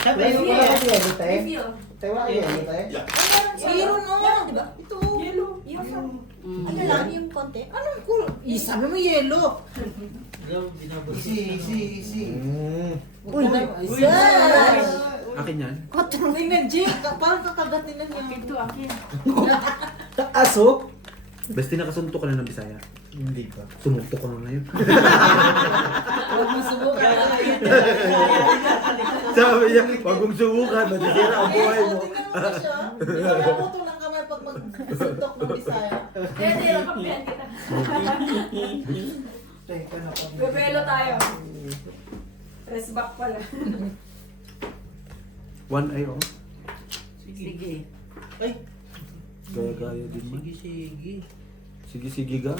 Sabi, Wala kasi yelo, te. Review. Te, wala kayo yelo, te. Zero no. Diba? Ito. Yellow. Ano lang yung konti? Anong cool? Sabi mo yellow. Easy. Uy, Akin yan. Tingnan, Jake. Parang kakagat nila niya. Akin to, akin. aso? Basta nakasunto ka na ng Bisaya. Hindi pa. Sumukto ka na ngayon. Huwag mo subukan. Sabi niya, huwag mong subukan, masisira ang buhay mo. Tingnan mo siya. Nakaputo lang kamay pag magsuntok ng Bisaya. Kaya tira, kapihan kita. Teka na po. Bebelo tayo. Press back pala. One eye, oh. Sige. Ay, Gaya-gaya din man. sige. Sige-sige ga.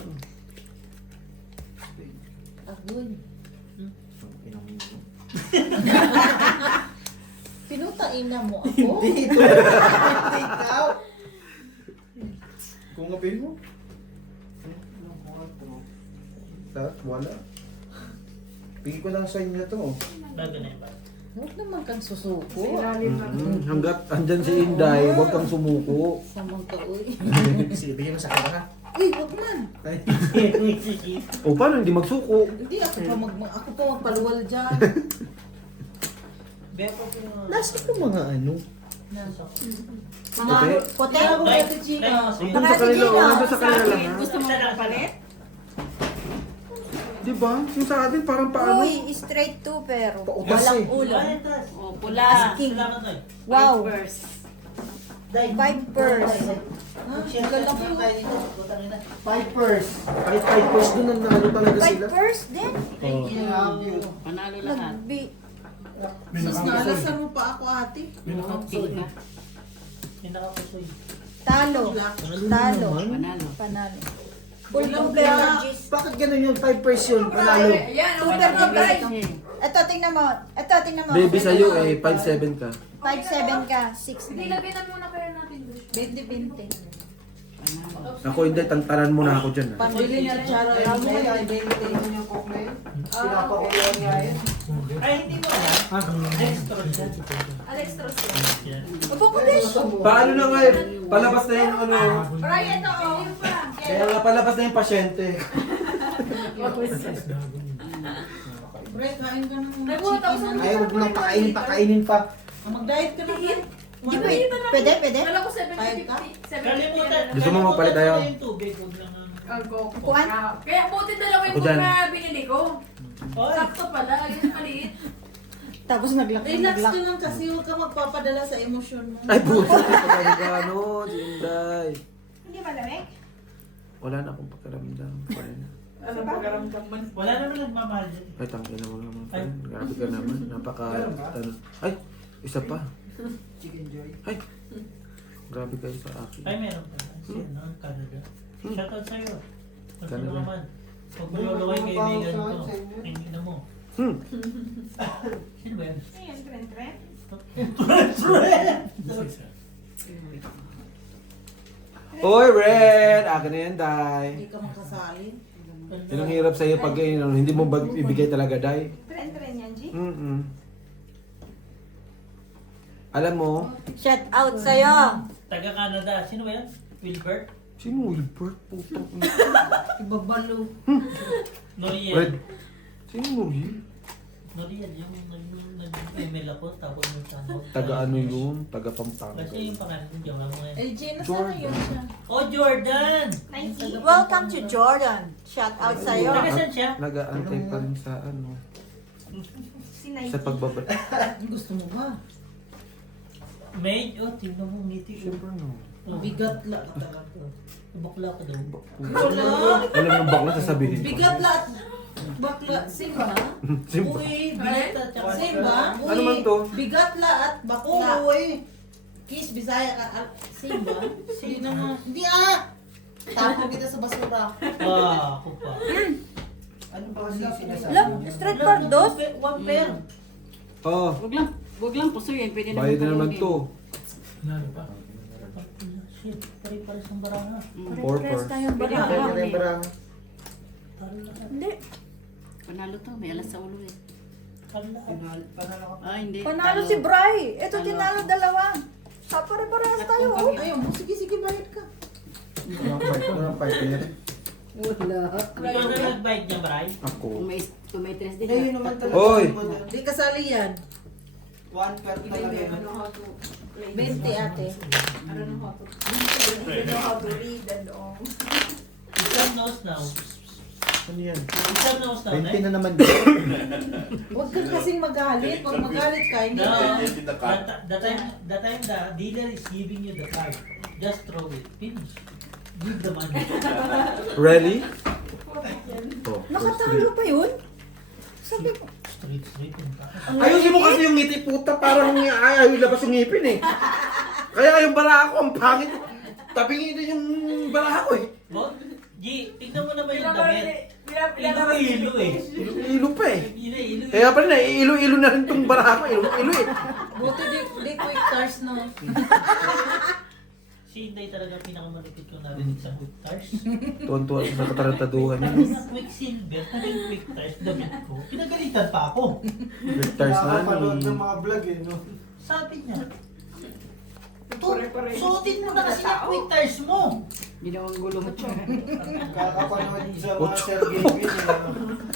Agoy. Inamin mo. Pinutain na mo ako. Hindi ito. Hindi ikaw. Kung ngapin mo. Wala. Pingin ko lang sa inyo to. Bago na yun ba? Huwag naman kang susuko. Hanggat andyan si Inday, huwag kang sumuko. Samang ka, uy. Sige, bigyan mo sa akin ha. Uy, huwag man. O paano hindi magsuko? Hindi, ako pa magpaluwal dyan. Beko po. Nasa ko mga ano? Puti? Kote ako Ay, sa Chika. Nandun sa kanila, oh. Nandun sa kanila lang, ha? Gusto mo ng palit? Di ba? Yung sa atin parang paano? Uy, straight to pero Pautas walang eh. ulo. Oh, pula. Salamat tayo. Wow, First. 5 purse. Pipers. Kahit pipers doon ang nalo talaga 5 sila. purse din? Oh. Panalo lahat. Sus, naalasan mo pa ako, ate. Tingka. Yung nakapusoy. Talo. Talo. Panalo. Panalo. Full Full complete. Bakit ganun yung pipers yun? Panalo. Yan, Super complete. Ito, tingnan mo. Ito, tingnan mo. Baby sa'yo eh, 5'7 ka. 5'7 ka, 6'9. Nilapitan muna kaya natin doon. 20-20. Panalo. Ako hindi, tantanan mo na ako dyan, ha? Pambili niya ng charo. Pinapakuloan nga yun. Ay, hindi mo alam. Alex Trust. Aba ko din. Paano na nga, palabas na yung ano, Brian, ito. Yung pa. kaya nga palabas na yung pasyente. Bre, kain ka ng Nagbuhat ako sa chicken. Ay, huwag mo lang pakainin pa. Mag-diet ka na, Bre. Di ba? Pwede, pwede? Wala ko Kahit ka? 750. Kalimutan. Gusto mo magpalit tayo? Yung tubig, huwag lang ang... Upuan? Kaya buti dalawa yung Ako dyan. mga binili ko. Oy! Sakto pala, yung maliit. Tapos naglak. Relax ka lang kasi huwag ka magpapadala sa emosyon mo. Ay, puto. Pagano, si Inday. Hindi malamig? Wala na akong pakiramdam. Fine. Alam mo, garamdam man. Wala naman nagmamahal dyan. Ay, tangina mo naman. Fine. Grabe ka naman. Napaka... Ano. Ay, isa pa. Chicken joy. Ay, grabe kayo sa akin. Ay, meron pa. Siya, no? Canada. Shoutout sa'yo. Pag Canada. ano naman. Pag malulukay kaibigan ko. Hindi na mo. Sino ba yan? Ayan, tren-tren. Oy, Red! Akin na yan, Day. Hindi ka makasali. Yun ang hirap sa'yo pag hindi mo ibigay talaga, Day. Tren-tren yan, G. Alam mo, Shout out sa'yo. Taga-Canada. Sino ba yan? Wilbert? sino Wilbert? Putang ina. Ibabalo. Noriel. Red. Sino Noriel? Noriel, yung nag-email ako. Tapos yung tanong. Taga ano yun? Taga Pampanga. Kasi yung pangalan ko, diyan lang mo ngayon. LJ, nasaan yun siya? Oh, Jordan! Welcome to Jordan. Shout out sa'yo. Taga saan siya? Nag-aantay pa rin sa ano. Sa pagbaba. Gusto mo ba? Maid, oh, tingnan mo ngiti. Siyempre no. Bigat la talaga. Bakla ka daw. Wala. Alam ng bakla sasabihin ko. Bigat la. Bakla. Simba? Simba. Uy, bigat at saka Simba? Uy, Ano man to? Bigat la at bakla. Uy! Kiss, Bisaya ka. Simba? Hindi naman. Hindi ah! Tapo kita sa basura. Ah, ako pa. Ano ba kasi sinasabi? Love, straight for dos. One pair. Oh, Wag lang pusuyin, pwede naman bayad na naman tulungin. to. Shit, pare-pares ng baranga. Four Press pars. tayong Pwede barang. rin barang. Talo lahat. Hindi. Panalo to, may alas sa ulo eh. Ah, hindi. Panalo si Bri. Ito tinalo dalawa. Sa pare-parehas tayo. Oh. Ayun, sige, bayad ka. Walang partner. Wala. Ikaw na nag-bike niya, Bray? Ako. Tumitres din. Ayun naman talaga. Oy! Di kasali yan. One card talaga yun. 20 ate. I don't know how to. I don't know how to read and all. Isang nose now. Ano yan? Isang nose now, 20 eh? na naman. Huwag ka kasing magalit. Pag magalit ka, hindi No, na. the time the dealer is giving you the card, just throw it. Finish. Give the money. Really? Oh, Nakatalo pa yun? Sabi ko. Straight yung card. Ayusin mo kasi yung ngiti puta, parang ayaw ilabas yung ngipin eh. Kaya yung bara ko, ang pangit. Tabingin din yung bara ko eh. Bon, G, tignan mo naman yung damit. Ilo eh. Ilo pa eh. Ilo. Kaya pala na, ilo na rin itong bara ko. Ilo eh. Buti di quick cars no. Si Inday talaga pinakamalupit ko narinig sa quick tires. Tuwan-tuwa sa katarantaduhan niya. Tapos na quick silver, naging quick tires, damit ko. Pinagalitan pa ako. Victors na Nakakapanood ni. ng mga vlog eh, no? Sabi niya, Pare-pare. suotin mo na kasi yung quick tires mo. Ginawang gulo mo siya. Kakapanood sa mga Ocho. Sir Gavin eh, no?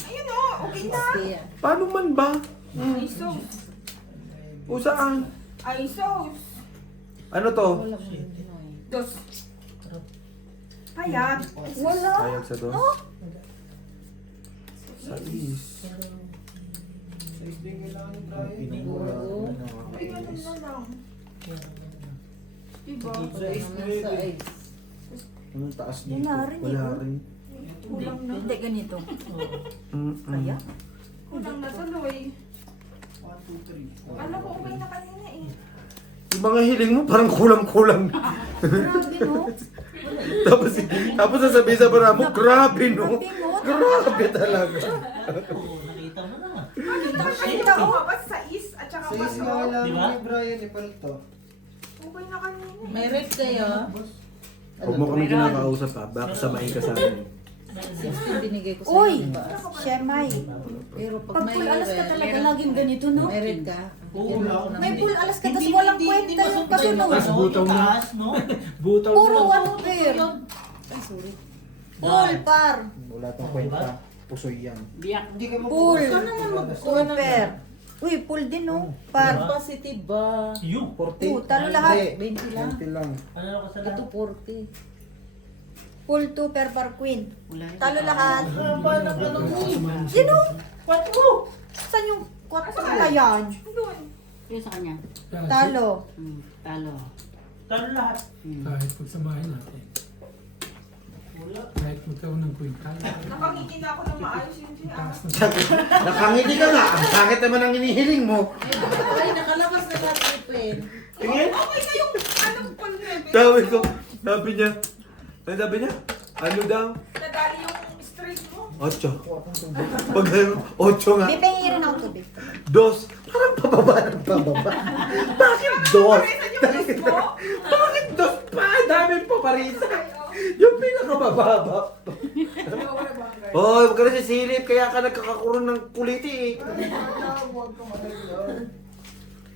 Ayun o, okay na. Kaya. Paano man ba? Ay, so. O saan? Ay, so. Ano to? Wala mo yun. Dos. Payat. Wala. Sayang sa dos. Sa is. Size din kailangan ni Brian. Oo. Ay, ganun na lang. Diba? Anong taas dito? Wala rin eh. Wala rin. Kulang na. Hindi ganito. Mm-mm. Kaya? Kulang na tuloy. 1, 2, 3. Alam ko okay na kanina eh. Yung mga hiling mo parang kulang-kulang. Grabe no? tapos sasabihin sa bara mo, grabe no? Grabe Grabe talaga. Oo, nakita mo na nga. Nakita ko nga ba sa is at saka Size paso? nga kailangan Diba? ni Brian eh, palito. Okay na kanina eh. May red kayo. Huwag mo kami kinakausap ha. Baka samahin ka sa amin. 16 binigay ko sa Uy! inyo ba? Shemay. Pero pag Pag may full alas ka red, talaga laging ganito no? may red ka. Oo, May full alas ka tapos walang kwenta yung kasunod. Butaw na. No? Butaw Puro one pair. Ay, sorry. Full par. Wala tong kwenta. Pusoy yan. Hindi ka Full. Saan naman Full pair. Uy, full din no? Par. Positive ba? You. 40. Oo, talo lahat. 20 lang. 20 lang. Ano ako sa Ito lahat? 40. Full 2 pair par queen. Wala yun. Talo lahat. Paano ka nung Sino? What mo? Saan yung kwat na yan? Doon. Yung sa kanya. Talo. Talo. Talo lahat. Kahit pagsamahin natin. Wala. Kahit magkaroon ng kwintal. Nakangiti na ako ng maayos yun siya. Taas na Nakangiti ka nga. Ang sakit naman ang inihiling mo. Ay, nakalabas na lahat ipin. Tingin. Okay na yung anong pulmebe. Sabi niya, ano sabi niya? Ano daw? Nadali yung stress mo. 8. Pag 8 nga. Bipengirin ako tubig. 2. Parang pababa ng pababa. Bakit 2? Parisan yung stress mo. Bakit 2 pa? Dami pa parisa. Yung pinakabababa. Oh, huwag ka na sisilip. Kaya ka nagkakakuron ng kuliti eh.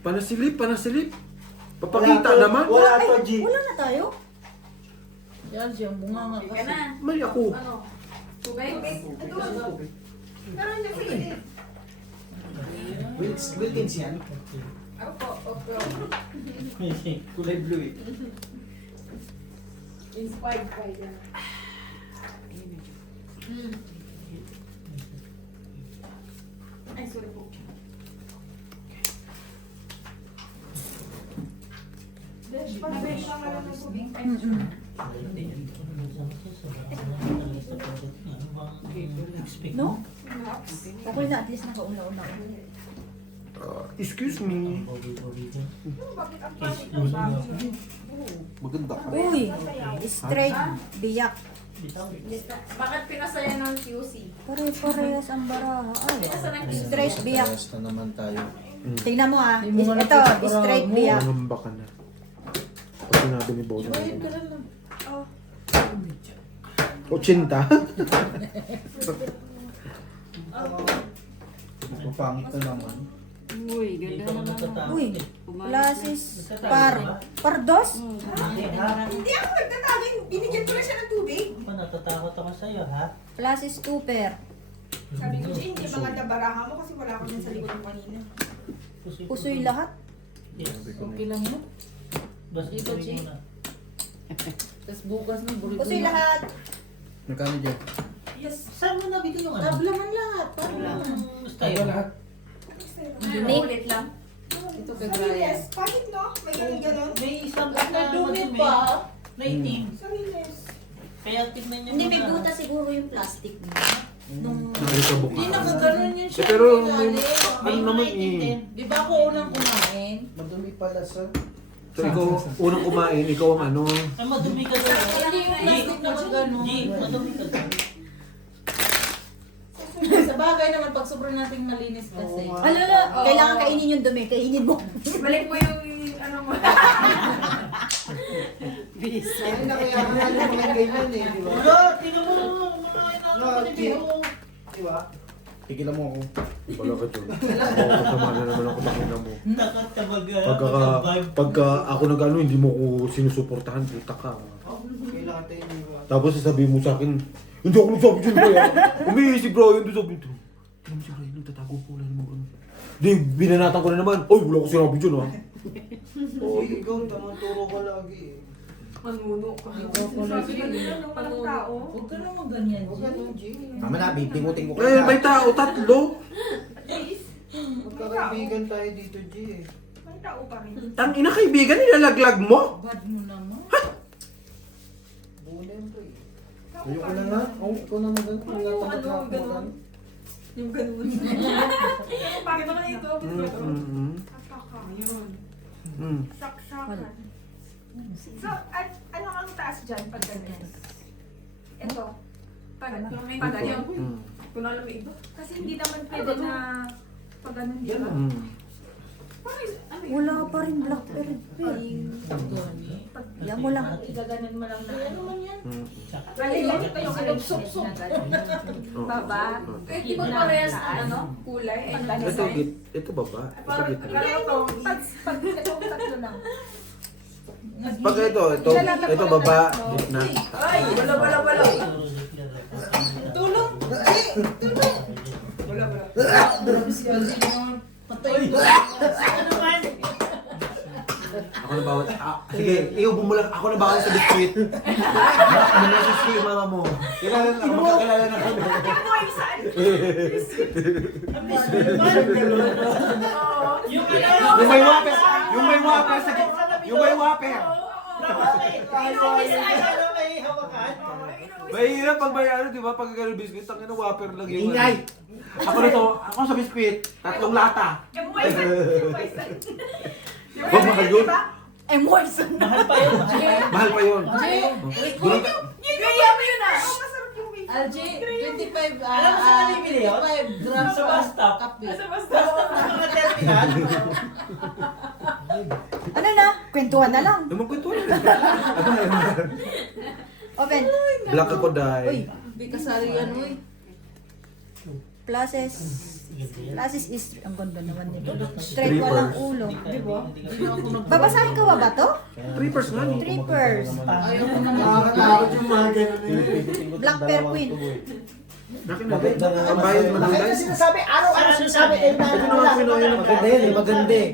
Panasilip. Papakita naman. Wala Ay, pa, G. wala na tayo? Yan siya, bunga nga Ka kasi. na. May ako. Ano? Tubig? Doon. Pero hindi sa init. Wilkins yan. Opo. Kulay blue eh. Inspired by them. Ay, sorry po. Besh, pag-besh lang alam ng tubig. Ay, No? Okay na, at least nakauna-una ako. Excuse me. bakit ang pangit ng bago? Maganda ka. Uy, straight biyak. Bakit pinasaya ng QC? Pare-parehas ang baraha. Ay, Pinasa ng QC. straight biyak. Ayos na naman tayo. Tingnan mo ah. Hindi mo nga Ito, nakita straight mo. biyak. Nangamba ka na. Pag sinabi ni Bodo. Bayad ka na lang. 80? Mapangit na naman. Uy, Hindi ganda ka mo naman. natatakot Uy. eh. Plasis Nagtatalo par. ka ba? Pardos? Hindi ha? Hindi ako nagtatagin. Binigyan ko na siya ng tubig. Ako natatakot ako sa'yo ha? Plasis tuper. Sabi ko, Jay, hindi mga dabaraha mo kasi wala ako dyan sa likod ng kanina. Pusoy lahat. Yes. Okay lang yun. Basta Dito, ituloy Chi. mo na. Tapos bukas mo, burito Pusoy lahat. Magkano dyan? Yes. Saan mo nabili yung ano? Tabla man lahat. Para lang. Style. lahat. Unique. Ulit lang. Ito kay Sabi, Brian. yes. Bakit no? May ganun-ganon? May isang May dumi madumi. pa. Na itim. Sabi, yes. Kaya tignan niyo Hindi, may muna. buta siguro yung plastic niya. Nung... Nakikabok Hindi ka. nakaganon yun siya. Pero May may- ilalim. May Ano mga naman itim eh. din. Di ba ako unang kumain? Madumi pala sa... So ikaw, unang kumain, ikaw ang ano. Ay, madumi ka daw. Hindi yung plastic na magano. G, madumi ka daw. Sa bagay naman, pag sobrang nating malinis kasi. Oo nga. Alala, kailangan kainin yung dumi. Kainin mo. Balik mo yung ano mo. Ay, nakayaman yung mga ganyan eh, di ba? Wala, tingnan mo. Mga inaano ko ni Biho. Di ba? Tigilan mo ako. Wala ka dyan. Oo, kasama na naman ako takina mo. Takot ka Pagka ako nag-ano, hindi mo ko sinusuportahan, puta ka. Kailangan tayo, di ba? Tapos sasabihin mo sa akin, hindi ako nagsabi dyan, bro. Umiisip, bro. Hindi sabi dyan. Tignan mo si Brian, nagtatago po. Wala naman ano. Di, binanatan ko na naman. Oy, wala ko sinabi dyan, ha. Oo, ikaw, tamang turo ka lagi eh. Manuno ka. Sabi Sabi nila, ng mga tao. Huwag ka naman ganyan, Huwag G. ganun, G. Tama na, tingutin ko Eh, may tao, tatlo. Magkakaibigan tayo dito, G eh. May tao pa rin. Tang ina kaibigan, nilalaglag mo. Bad mo naman. Bulim to eh. Tao Ayoko pa na rin. nga. Oh, ikaw naman ganun. Ano yung ano, ganun? Yung ganun. Bakit naman ito? Mm-hmm. Apaka. Yun. Mm. Saksakan. So, ano ang taas dyan pag ganyan? Ito. Pag ganyan. Mm. Kung alam mo iba. Kasi hindi naman pwede na pag ganun, di ba? Mm. Wala pa rin blackberry pink. Yan mo lang. Igaganon mo lang na ano man yan. Mm. Bali lang ito yung sinup-sup. Baba. Eh, di ba parehas ng ano? Kulay. And Ito, ito baba. Ito gitna. Pero ito, pag itong tatlo lang. Pag ito baba, gitna. Ay, wala. Tulong! Wala. Patay. Ano man? Ako na bawal. Sige, ikaw bumulang. Ako na bawal sa biskuit. Ano na sa biskuit, mama mo? Kilala na, magkakilala na kami. Kamoy, saan? Yung Yung may waper. Yung may waper sa gitna. Yung may waper. may hawakan. Mahirap pag may ano, di ba? Pag gano'n biskuit, ang ina waper lang yung Ingay! Ako na to, ako sa biskuit, 3 lata. Kamoy, saan? Huwag mahal yun. Emerson. Mahal pa yun. Mahal pa yun. Doon ka- Kaya mo yun ah. Masarap yung may Algie, 25, Alam mo saan nabibili yun? 25 grams Sa bus stop. kape. Basta mga terminal. Ano na? Kwentuhan na lang. Naman kwento na. Open. Black ako dahil. Uy. Di kasali yan, uy. Places. Places is... Ang ganda naman nito. Straight walang ulo. Di ba? Babasahin ko ba to? Trippers nga. Trippers. Ayaw ko naman. Nakakatakot yung mga ganun eh. Black Bear Queen. Bakit natin? Ang bayad mo ng guys. sinasabi, araw-araw sinasabi kayo na Ito naman pinuha yun. Maganda yan eh, maganda eh.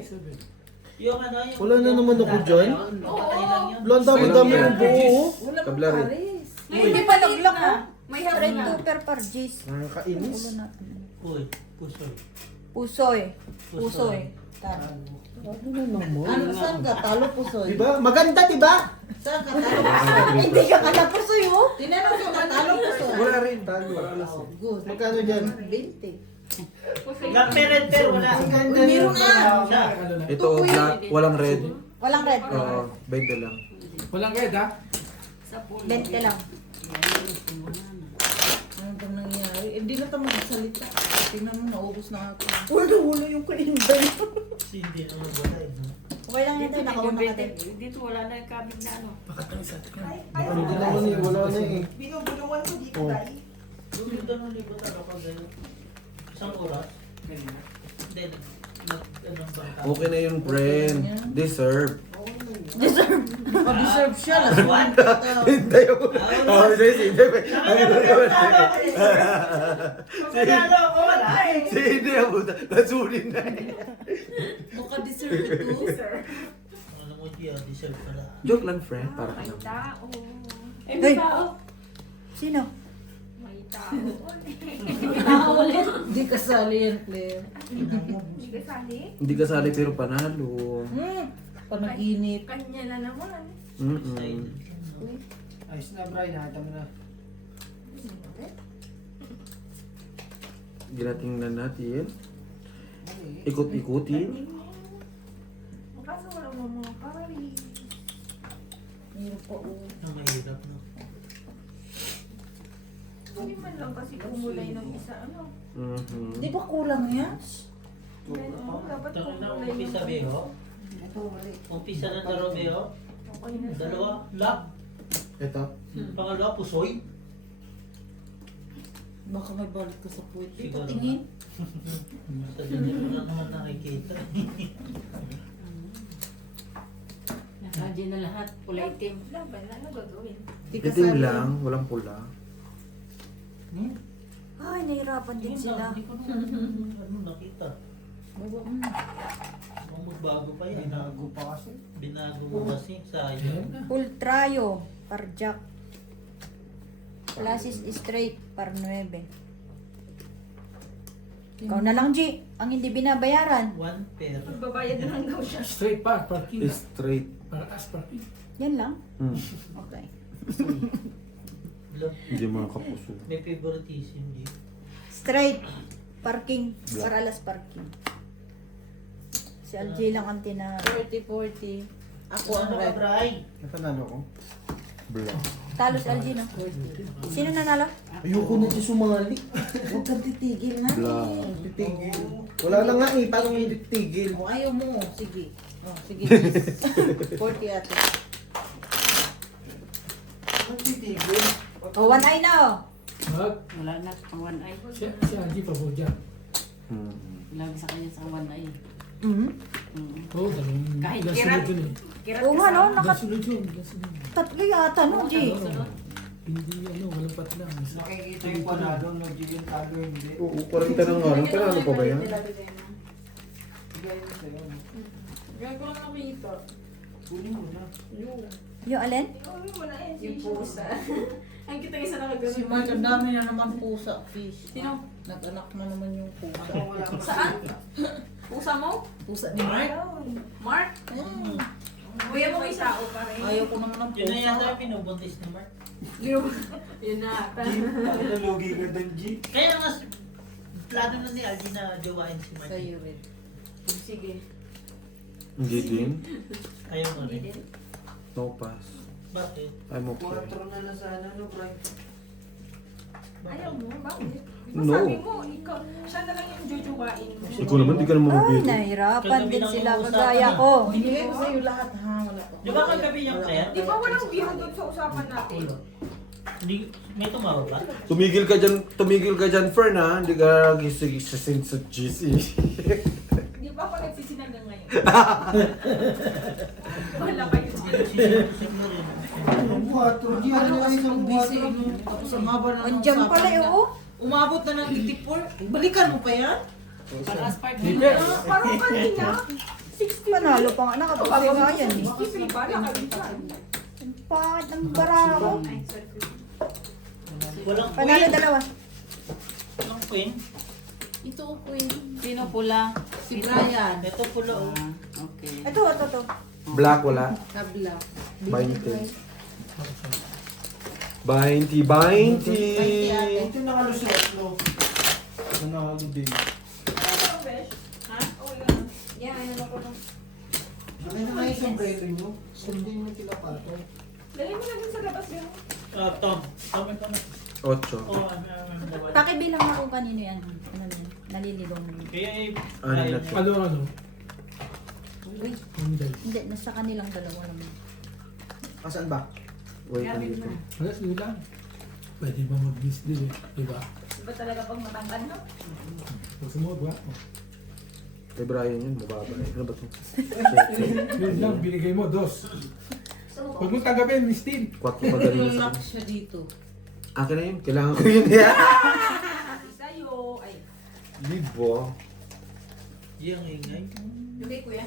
Yung ano, yung... Wala na naman ako dyan. Patay lang yun. Wala, ang dami-dami yung buo. Wala pang Kablari. pares. Hindi pa nag-lock ha. May Straight hawak na. tuper par G's. Nakakainis. Ulo na. Uy, pusoy. Pusoy. Pusoy. Tara. Ano na naman? Ano, saan ka? Talo pusoy. Diba? Maganda, diba? Saan ka? Talo pusoy. Hindi ka kala pusoy oh. Tinanong ko na talo pusoy. Wala rin. Talo. Good. Magkano dyan? 20. Black red pero wala. Ang ganda Uy, meron niya. Siya. Ito, black, walang red. Walang red. Oo, 20 lang. Walang red ha? 20 lang. Ano ba nangyari? Hindi na tayo magsalita. Tingnan mo, naubos na ako. Ulo yung kalender. Hindi naman wala eh. Okay lang yun tayo. Nakauna ka din. Dito wala na yung cabin na ano. Ano din naman eh, wala na eh. Binubulungan ko dito Oh. tayo. Lumilda ng libot ako pag isang oras. Hindi, anong bangka? Okay na yun, friend. Deserve. Pa-deserve siya. Last one. Hindi ako. Oh, hindi. Magkano ako, wala eh. Si hindi ako. Nasunin na. Baka deserve ito. Ano mo diya, deserve pala. Joke lang, friend. Para ka May lang. tao. Eh, may Hey. tao. Sino? May tao. May tao ulit. Hindi kasali yan, Claire. Hindi ka sali. Hindi kasali pero panalo. Panaginip. Kanya na naman. Mm-mm. Ayos na, Brian. Nakita mo na. Ginatingnan natin. Ikot-ikutin. Kaso wala mo mga kari. Meron pa Ang mahirap, no? Hindi man lang kasi kumulay ng isa. Ano? Mhm. Di ba kulang yan? Dapat Tangin na, kumulay umpisa, ng Beo. Ito, mali. Umpisa na taro, Beo. Okay na sa- Dalawa, lap. Ito. Pangalawa, pusoy. Baka may balik ka sa puwit. Dito Siguro. tingin. Sa ganyan mo na naman nakikita. Nakadyan na lahat. Pula itim. Laban na, ano gagawin? Di Itim kasali. lang, walang pula. Ay, nahirapan din sila. Hindi ko ano nakita. Kung magbago pa yan. Binago pa kasi. Binago mo kasi, sayang. Ultrayo, par Jack. Classes straight, par 9. Ikaw na lang, G. Ang hindi binabayaran. One pair. Magbabayad na lang daw siya. Straight park, parking. Straight. Parkas parking. Yan lang? Hmm. Okay. Look, Hindi mga kapuso. may favoritism di. Straight. Parking. Para alas parking. Si LJ lang ang tina... 40-40. Ako ang Ano ka, red. Bray? Napanalo ko. Blank. Talos LJ, no? Sino nanalo? Ayoko na siya sumali. Huwag kang titigil na. Blank. Titigil. Wala na nga eh. Paano hindi titigil? Kung ayaw mo, sige. Oh, sige, miss. 40 ate. Nagtitigil. Oh, one eye na, oh. Wag. Wala na. Ang one eye. Si Angie pa po dyan. Hmm. Lagi sa kanya sa one eye. Mhm. Oo, dalawang Kahit lasunod kirat. yun eh. Kirat Oo nga, no? Lasunod yun. Lasunod. Tatlo yata, no, G? Hindi, walang patlang. Isa. Nakikita yung panalo, nag-yung talo, hindi. Oo, 40 na nga lang. Pero ano pa ba yan? Bigay mo sa'yo. Gagawin ko lang nakita. Kunin mo na. Yung alin? Wala yan. Yung pusa. Ang kita isa nakagano. Si Mark, ang dami na naman pusa, fish. Sino? Nag-anak na naman yung pusa. Ako wala ka. Saan? Pusa mo? Pusa ni Mark? Mark? Kuya mo may tao pa rin. Ayaw ko naman ng Yun na yata pusa. yung pinubuntis ni Mark. Yun na. Nalugi ka doon, G. Kaya nga, plano na ni Algie na jowain si Mark. Sa'yo rin. Sige. Hindi din. Ayaw mo rin. No pass. Bakit? I'm okay. 4 na lang sana, no, Brian? Ayaw mo? Bakit? No. Sabi mo, ikaw, siya na lang yung jujuwain mo. Ikaw naman, di ka naman Ay, mabito. nahirapan din sila kagaya ko. Binigay ko sa'yo lahat ha. Wala pa. Di ba kagabi yung Claire? Di ba walang biho doon sa usapan natin? Hindi, may tumawag ba? Tumigil ka dyan, Fern, ha? Hindi ka gising sa GC. Di ba ako nagsisinanggang ngayon? Wala kayo. Ang buhato, G. Ano Ano kasi yung isang pag busy, buhato? no? Tapos ang haba na ng Andiyan usapan pala, nila. oo. Umabot na ng 84. Balikan mo pa yan? Parkas park. Parang kanina. 60 Panalo pa nga. Nakatuloy nga yan, eh. 63 pa, nakalimutan. Ang pangit ng barako. Walang Panalo queen. dalawa. Walang queen. Ito, Queen. Sino pula? Si Brian. Ito pula oh. Okay. Ito. Black, wala. Kabla. 20. 20. Ito nakalusot, no? Ito nakaludin. Ano, Besh? Ha? Wala. Yan, ano ko lang. Ano na nga yung sombrero nyo? Sundin mo sila pato. Dali mo na dun sa labas yun. Tom. Tom, ito na. 8. Oh, ano. Pakibilang ako kanino yan. Ano yan? Nalilibong. Kaya Ano na to? Ano? Uy, Hindi. hindi. Nasa kanilang dalawa naman. Asan ba? Wait, nandito. Wala, sige lang. Pwede ba mag-miss din eh. Diba? Iba talaga pag matangkad, no? Gusto mo ba? Kay Brian yun, mababa. Ano ba ito? Yun lang, binigay mo, 2. Huwag mo tanggapin, Steve. 4 magaling Yung na lock sa siya dito. akin na yun, kailangan ko yun. Sa'yo. Ay, Di ba? Yung ingay. okay, kuya.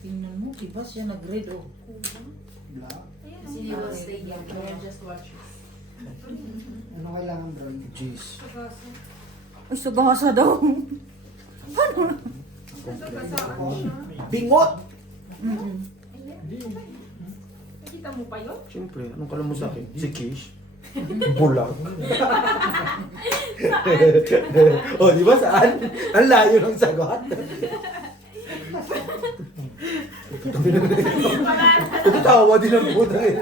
Tingnan mo, diba siya nag-red oh. Black. Kasi you will stay young. Kaya just watch this. Ano kailangan, bro? Jeez. Ay, sugasa daw. Bingot! Hindi. Nakita mo pa yun? Siyempre, anong kala mo sa akin? Si Kish? Bulag. O, di ba saan? Ang layo ng sagot. Ito tawa din ang puta eh.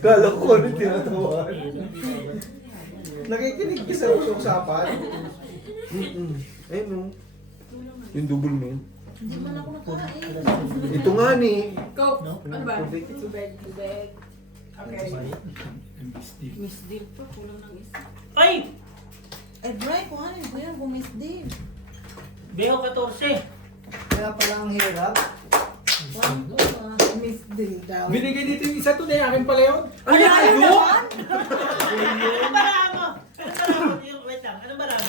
Kala ko ano tinatawa. Nakikinig ka sa usapan. Ayun no. Yung double main. Hindi man ako nakain. Ito nga ni. Go! No? Ano ba? Tubig. Tubig. Tubig. Okay. Steve. Miss Dave pa, kulang ng isa. Ay! Eh, Brian, kung ano ko yan, kung Miss Dave. Beo 14. Kaya pala ang hirap. Miss Dave daw. Binigay dito yung isa to na akin pala yun. Ay, ayaw! Anong barama? Anong barama? Yung, wait lang, anong barama?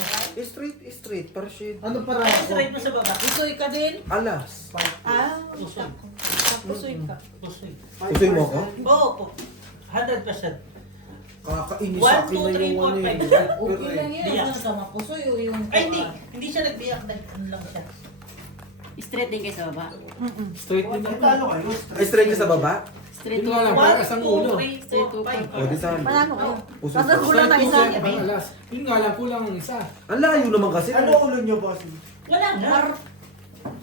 Straight, parshid. Ano para Straight mo sa baba. Isoy ka din? Alas. Ah, Pusoy. pusoy ka. Pusoy. Usoy mo ako? Oo po. 100%. Kakainis 1, sa akin 2, na 3, yung ano 4, eh. 5. Okay lang yan. Biyak. Ano ka mapusoy o yung... Ay, hindi. Hindi siya nagbiyak. Ano lang siya. Straight din kayo sa baba. Straight din Ay, ako. paano kayo? Ay, straight ka sa baba? Straight Yun nga lang, 1, parang asang ulo. 2, 3, 4, 5. O, di saan? Panalo kayo. Puso Tapos ko. kulang na isa. Ang alas. Yun nga lang, kulang ang isa. Ang layo naman kasi. Ano ulo nyo, boss? Wala nga.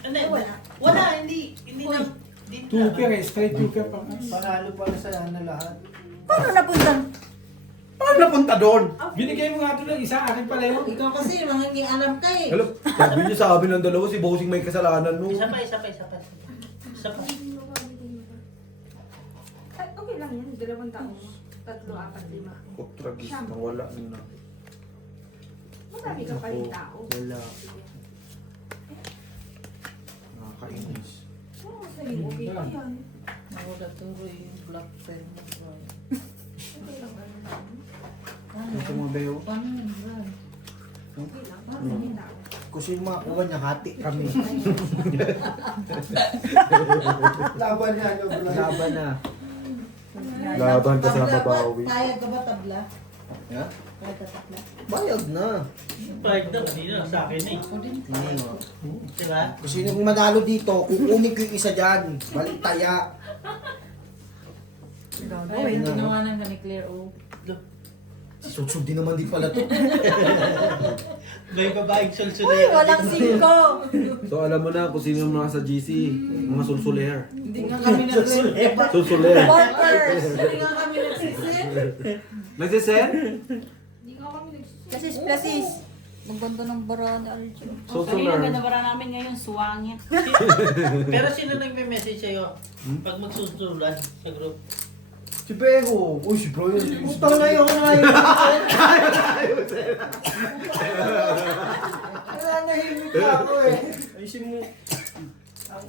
Hindi. Wala. Hindi. Hindi na. Hindi na. Two pair eh, straight two pair pa. Panalo pala sa na lahat. Paano napunta? Paano napunta doon? Binigay mo nga ito ng isa, akin pala yun. Ikaw kasi, mangingin alam ka eh. Hello, sabi niyo sa amin ng dalawa, si Bossing may kasalanan no. Isa pa. Isa pa. Ay, okay lang yun. 2 taon. 3, 4, 5. Kutragis na wala na. Marami ka pa rin tao. Wala. Nakakainis. Oo, sa'yo. Okay pa yan. Nawala turo yung black pen mo, Brian. Okay lang. Ano? Ito mga bayo. Paano yun, Brian? Okay lang. Marami tao. Kung sino makakuha niya, hati kami. Laban na, ano, bro? Laban na. Laban ka sa Tabla ba? mabawi. Payag ka ba tabla? Ha? Payag ka tabla? Bayag na. Pahig na kanina sa akin eh. Ako din. Diba? Kung sino yung manalo dito, kukunin ko yung isa dyan. Balik taya. Ay, tinawanan ka ni Claire O. Si Sutsug din naman din pala to. May babaeng sulsul Uy, walang 5. So alam mo na kung sino yung mga sa GC, mga sulsuler. Hindi nga kami nag-red. Sulsuler. Borkers. Hindi nga kami nagsisip. Nagsisend? Hindi ka kami nagsusunod. Kasi plasis. Magbanda ng bara ni Aljo. Kanina Sulsuler. ganda bara namin ngayon, suwangit. Pero sino nagme-message sa'yo pag magsusulan sa group? Si Beho. Uy, si Bro yun. Utang na yun, ngayon. Wala, nahimik na ako eh. Ayusin mo.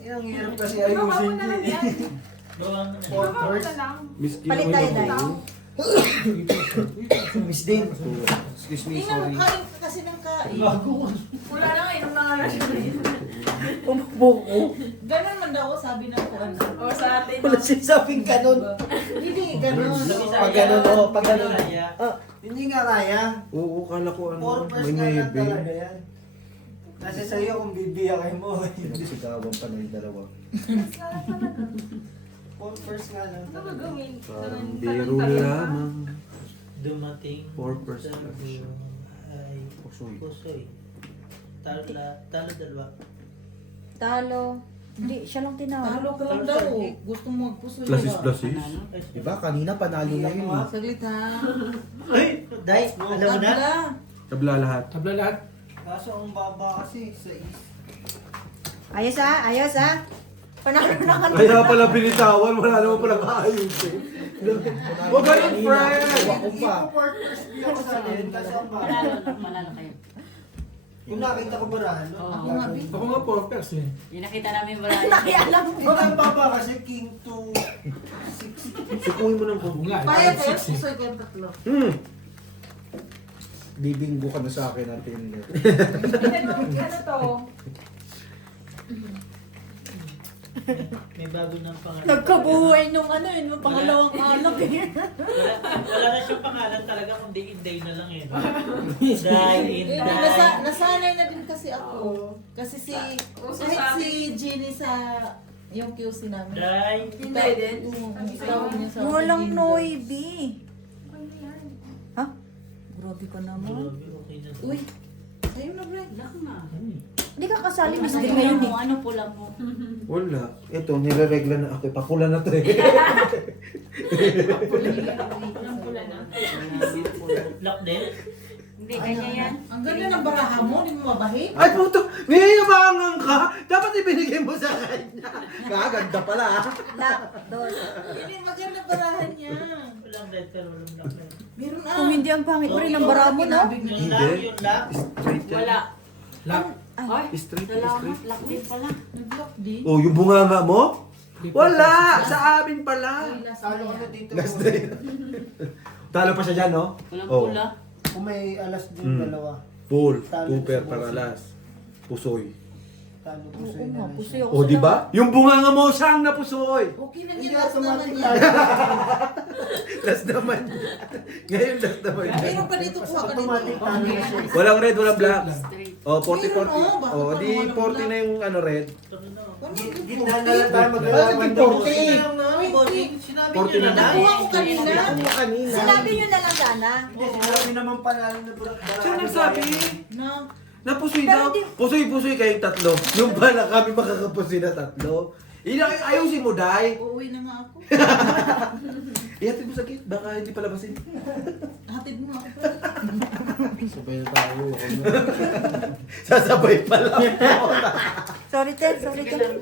Ang hirap kasi Gawa mo ayusin na lang niya. yan. Gawa mo na. Gawa mo na lang. Miss Palit tayo, Day. Miss Din. Excuse me, Tingnan mo, sorry. kain ka kasi ng kain. Wala na nga, inom na nga lang. Ganun man daw, sabi ng kuwan. O sa atin. Wala sinasabing ganun. Hindi, ganun. Pag ganun, oh, pag ganun. Kaya, Hindi nga kaya. Oo, kala ko ano, 4 may nga lang nebe. talaga yan. Nasa sa'yo kung bibiyakin mo. Pinagsigawan pa na yung dalawa. 4 nga lang Ano talaga. gagawin? Parang biro lamang. dumating For first sa crush. ay Pusoy. pusoy. Talo dalawa. Talo. Hindi, siya lang tinalo. Talo ka lang daw. Gusto mo magpuso Plasis, plasis. Ay, Diba, kanina panalo na yun eh. Saglit ha. Ay, Day, alam mo na? Tabla. Tabla lahat. Tabla lahat. Kaso ang baba kasi sa is. Ayos ha? Ayos ha? Panalo na ka. Kaya pala binitawan, wala naman pala maayos eh. Huwag ganun, friend! Ipo-partners din ako sa akin, kaso ang bahay. Malalo kayo. Yung nakita ko barahan, no? Oo. Ako nga po, pers eh. Yung nakita namin wala. Nakialam mo. Baka ang papa kasi king to 6. Sukuhin mo ng Oo nga, Kaya eh, kayo, 6 eh. pusoy kayong tatlo. Bibinggo ka na sa akin ang Tinder. Ano to? May bago ng pangalan. Nagkabuhay nung ano yun, nung pangalawang anak eh. Wala na siyang pangalan talaga, kundi Inday na lang eh. Inday, Inday. Nasanay na din kasi ako. Kasi Uso kahit sa si Ginny sa yung QC namin. Inday. Hindi din. Tawag niya sa akin, Walang Ginny. noibi. Ano yan? Ha? Grabe ka naman. Grabe, okay na. Uy, sa'yo na, Brad. Lak na. Hindi ka kasali, Miss Din ngayon eh. Ano pula mo? Wala. Ito, nilaregla na ako. Papula na to eh. Walang pula na. Lock din? Hindi, kanya yan. Ang ganda ng baraha mo, hindi mo mabahi. Ay, puto! Niyayabangan ka! Dapat ibinigay mo sa kanya. Kaganda pala ah. Lock, dos. Hindi maganda barahan niya. Walang red pero walang lock red. Meron Kung hindi ang pangit mo rin ang bara mo, no? Yung lock, yung lock. Straight yan. Wala. Lock. Ay, Straight, salamat. straight. Lock din pala. Nag-block din. Oh, yung bunganga mo? Wala! Sa amin pala. Uy, last Talo na ko yan. na dito. Last day. Talo pa siya dyan, no? Walang Oh. pula. Kung may alas din, Mm. dalawa. Full. Talo Super sa para bossing. alas. Pusoy. Talo ko Oo sa'yo nga, na pusoy siya. ako Oh, sa di ba? lahat. Yung bunganga mo, siyang na pusoy. Okay na Hindi yan, last naman automatic yan. Last naman. Ngayon, last naman. Meron pa dito, kuha ka Automatic dito. talo na siya. Walang red, walang black. Straight. Oh, 40-40. Meron, oh, bakit Oh, pa di walang 40 black? na yung ano red. Ano na? Gitna na lang tayo maglalaban daw. Sinabi 40 niyo na na Nakuha ko kanina. Kanina. Sinabi nyo na lang sana. Hindi, sinabi naman pala na Siya nagsabi. Na, Na pusoy Pero daw. di- Pusoy kayong tatlo. Yung pala kami makakapusoy na tatlo. Ayusin mo, Day. uuwi na nga ako. Ihatid mo sa gate. Baka hindi palabasin. Hatid mo ako. Sabay na tayo. Sasabay pala. Sorry, Ted. Sorry, Ted.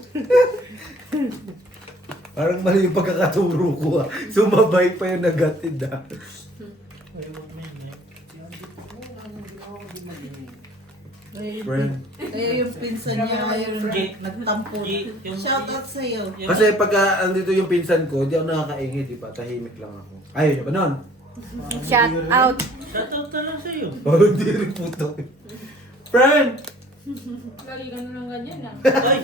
Parang mali yung pagkakaturo ko ah. Sumabay pa yung nagatid ah. Friend. Kaya yung pinsan niya, yung nagtampo. Shout out sa'yo. Kasi pagka andito yung pinsan ko, di ako nakakaingit, di ba? Tahimik lang ako. Ayaw niya ba nun? Shout out. Shoutout na lang sa'yo. Oh, hindi rin puto. Friend! Lagi ganun ng ganyan ah. Ay,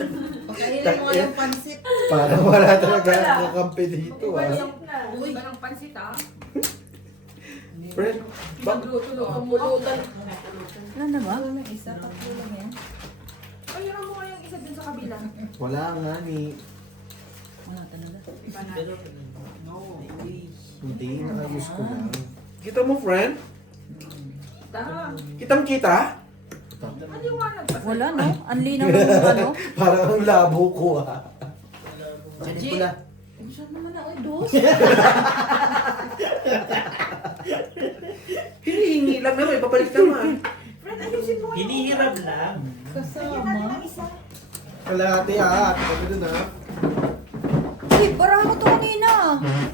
Pagkailan mo yung pansit. Parang wala talaga kakampi dito ah. Uy, na. Uy, ba ng pansit ah? Friend, Magluto do. Pumulutan. Ano na ba? Ano yung isa? Tatlo lang yan. Ay, yun mo nga yung isa dun sa kabila. Wala nga ni. Wala talaga. Iba na. Hindi, nakayos ko lang. kita mo friend? Ta. Kitang kita? Maliwanag pa. Wala, no? Ang linaw ng ano. Parang ang labo ko ah. G. pula. Saan naman ako? Dos? Hinihingi lang naman, ibabalik naman. Friend, ayusin mo. hinihiram lang. Kasama. Kalahati ah. Ate ko dun ah. Uy, baraha ko to kanina.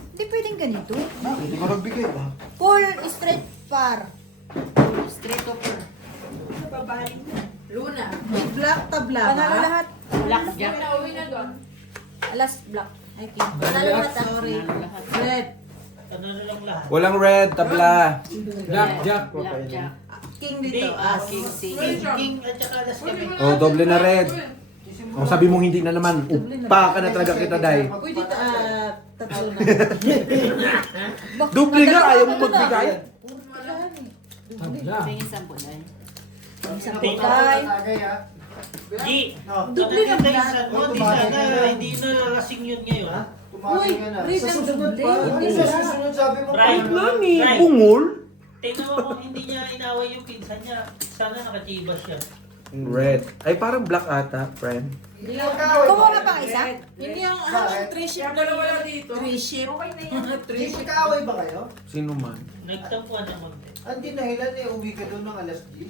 Hindi pwedeng ganito. Hindi ko nagbigay ah. Full straight par. Straight over. Babaling na. Luna. May black tabla Panalo ba? lahat. Black Uwi jack. na, uwi na doon. Last black. Ay, Kim. Panalo lahat ah. Sorry. Panalo lahat. Red. Ano na lang lahat. Walang red, tabla. Black jack. Black jack. King Hindi, dito. As. King C. King at saka alas kami. Oh, doble na red. Oh, sabi mong hindi na naman. Upa ka na talaga kita, Day. Pwede tatlo na. Doble nga, ayaw mo magbigay. Tabla. Tingin sampo na yun. Bye. G, Doble na nakita yung black. san mo, di sana, hindi na lasing yun ngayon. Uy, red ang doble. Hindi Sa sila. susunod sabi mo Right. Mami, Right. bungol. Tingnan mo kung hindi niya inaway yung pinsan niya, sana nakachibas siya. Red. Ay, parang black ata, friend. Kumuha ka pang isa? Hindi ang hanggang 3 ship Yung dalawa lang dito. 3 ship. Okay na yan. 3 ship. Magkaaway ba kayo? Sino man? Nagtampuan ng mag Hindi dahilan eh, uwi ka doon ng alas 10.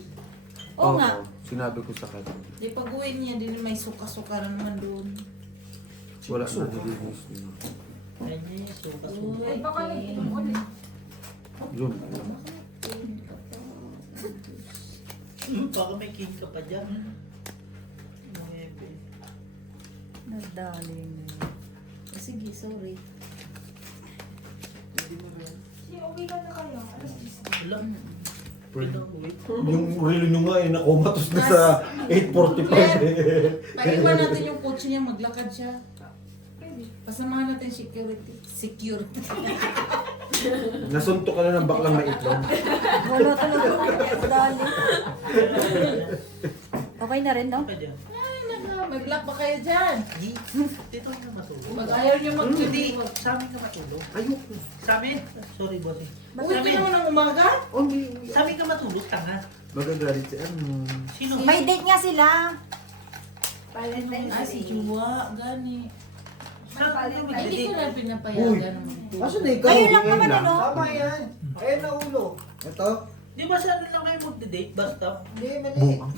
Oo nga. Sinabi ko sa kanya. Di pag-uwi niya, din may suka-suka na naman doon. Wala na, nilinis na. Kanya suka. Ay, baka nagtulong ulit. Yun. Baka may king ka pa dyan. Nuebe. Nadali na. Sige, sorry. Si okay ka na kayo. Alas 10. Wala. Wait. Yung relo nyo nga eh, nakomatos na sa 8:45 eh. Paiwan natin yung coach niya, maglakad siya. Pwede. Pasamahan natin security. Security. Nasuntok ka na ng baklang maitlog. Wala talaga. Nadali. Okay na rin, no? Pwede. Ay, mag-lock ba kayo dyan? Dito ka matulog. Pag ayaw niyo Hindi. mag-duty. Sa amin ka matulog. Ayoko. Sa amin? Sorry, bossing. Uy, ito naman ang umaga? Oh, may... Sa amin ka matulog, tanga. Magagalit si ano. Sino? May date nga sila. Ay, si Chua, gani. Sa amin ka Ay, hindi ko magdadate. na pinapayagan naman. Kaso na ikaw, Kayo lang ngayon naman, lang. ano? Tama yan. Ayan na ulo. Ito? Di ba sa ano lang kayo magdadate? Basta? Hindi, mali. Buang.